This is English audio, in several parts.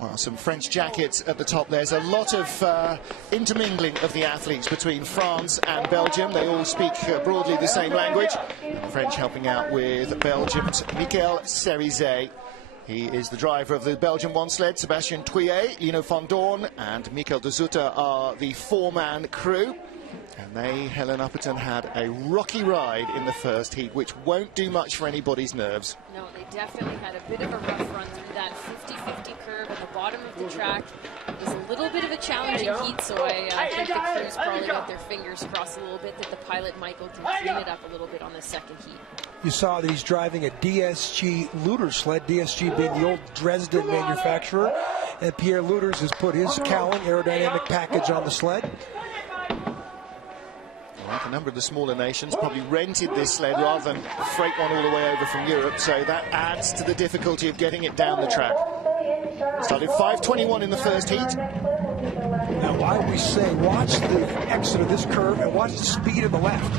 Well, some French jackets at the top. There's a lot of intermingling of the athletes between France and Belgium. They all speak broadly the same language. And the French helping out with Belgium's Michael Cerizet. He is the driver of the Belgian one sled. Sébastien Trouillet, Lino van Doorn and Michael de Zoeter are the four-man crew. And they, Helen Upperton, had a rocky ride in the first heat, which won't do much for anybody's nerves. No, they definitely had a bit of a rough run through that 50-50 curve at the bottom of the track. It was a little bit of a challenging heat, so I think the crews probably got their fingers crossed a little bit that the pilot, Michael, can clean it up a little bit on the second heat. You saw that he's driving a DSG Luder sled, DSG being the old Dresden manufacturer, and Pierre Luders has put his Cowan aerodynamic package on the sled. Like a number of the smaller nations probably rented this sled rather than freight one all the way over from Europe, so that adds to the difficulty of getting it down the track. Started 5:21 in the first heat. Now I always say, watch the exit of this curve and watch the speed of the left.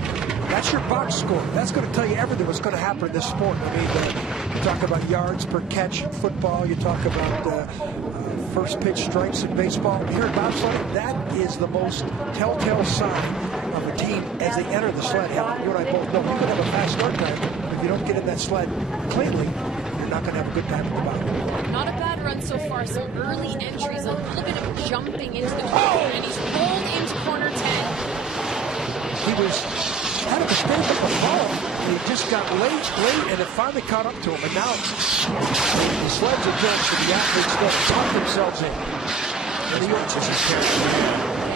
That's your box score. That's going to tell you everything what's going to happen in this sport. I mean, you talk about yards per catch in football, you talk about first pitch strikes in baseball. Here at bobsledding, that is the most telltale sign of a team as they enter the sled. Helen, you and I both know you could have a fast start time, but if you don't get in that sled cleanly, you're not going to have a good time at the bottom. Not a bad run so far. Some early entries, a little bit of jumping into the corner, and he's rolled into corner 10. He had a mistake at the ball. He just got late, and it finally caught up to him. And now the sled's a joke for the athletes to tuck themselves in. And He was too early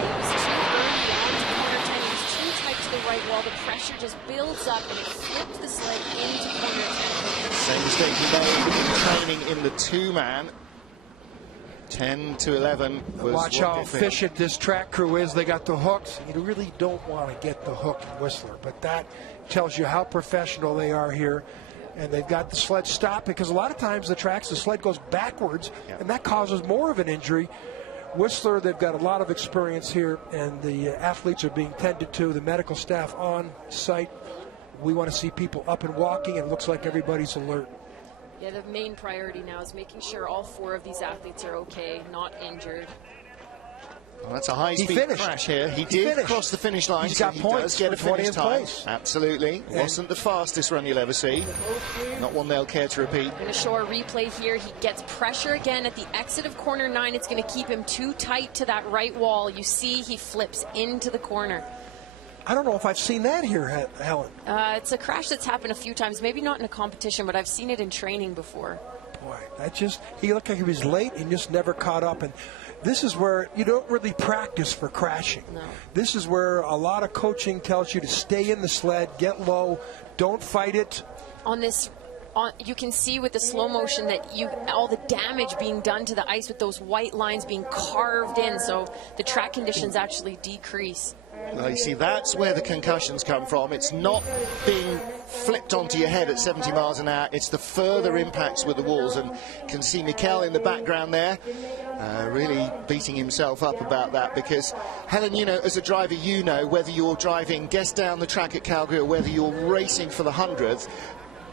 onto corner 10. He was too tight to the right wall. The pressure just builds up, and it flipped the sled into corner 10. Same mistake he made in training in the two-man. 10 to 11 was watch how efficient this track crew is. They got the hooks. You really don't want to get the hook in Whistler, but that tells you how professional they are here. And they've got the sled stopped because a lot of times the sled goes backwards, and that causes more of an injury. Whistler, they've got a lot of experience here, and the athletes are being tended to, the medical staff on site. We want to see people up and walking, and it looks like everybody's alert. Yeah, the main priority now is making sure all four of these athletes are okay, not injured. Well, that's a high-speed crash here. He did cross the finish line. He's got points. He does get a finish in time. Place. Absolutely. Wasn't the fastest run you'll ever see. Not one they'll care to repeat. Going to show a replay here. He gets pressure again at the exit of corner 9. It's going to keep him too tight to that right wall. You see he flips into the corner. I don't know if I've seen that here, Helen. It's a crash that's happened a few times. Maybe not in a competition, but I've seen it in training before. Boy, he looked like he was late and just never caught up. And this is where you don't really practice for crashing. No. This is where a lot of coaching tells you to stay in the sled, get low, don't fight it. You can see with the slow motion that all the damage being done to the ice with those white lines being carved in, so the track conditions actually decrease. Well, you see, that's where the concussions come from. It's not being flipped onto your head at 70 miles an hour. It's the further impacts with the walls. And you can see Mikel in the background there really beating himself up about that. Because, Helen, you know, as a driver, you know, whether you're driving guest down the track at Calgary or whether you're racing for the 100th,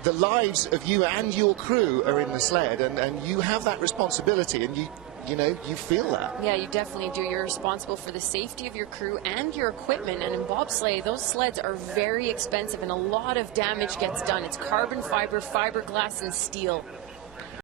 the lives of you and your crew are in the sled. And you have that responsibility, and you know, you feel that. Yeah, you definitely do. You're responsible for the safety of your crew and your equipment. And in bobsleigh, those sleds are very expensive, and a lot of damage gets done. It's carbon fiber, fiberglass, and steel.